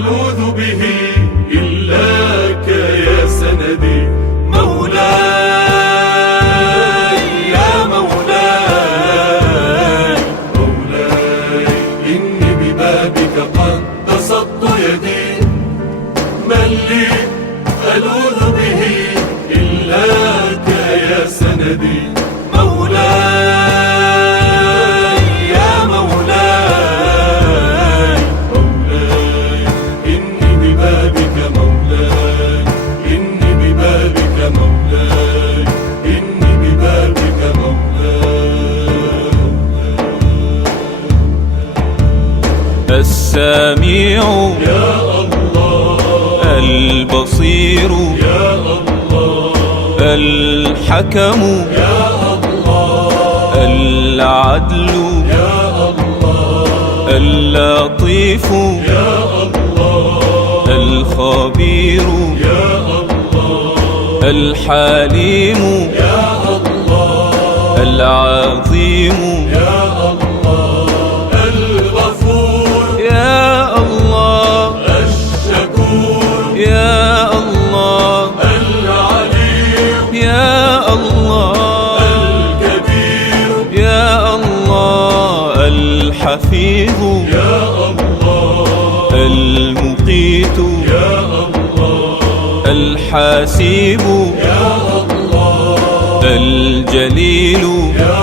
ألوذ به إلاك يا سندي. مولاي يا مولاي، مولاي إني ببابك قد بسطت يدي. من لي ألوذ به إلاك يا سندي. مولاي يا مولاي، مولاي إني ببابك مولاي، إني ببابك مولاي، إني ببابك مولاي. السميع يا الله، البصير يا الله، الحكم يا الله، العدل يا الله، اللطيف يا الله، الخبير يا الله، الحليم يا الله، العظيم يا الله، الغفور يا الله، الشكور يا الله، العليم يا الله، الكبير يا الله، الحفيظ يا الله، المقيت يا الله، الحاسب يا الله، الجليل يا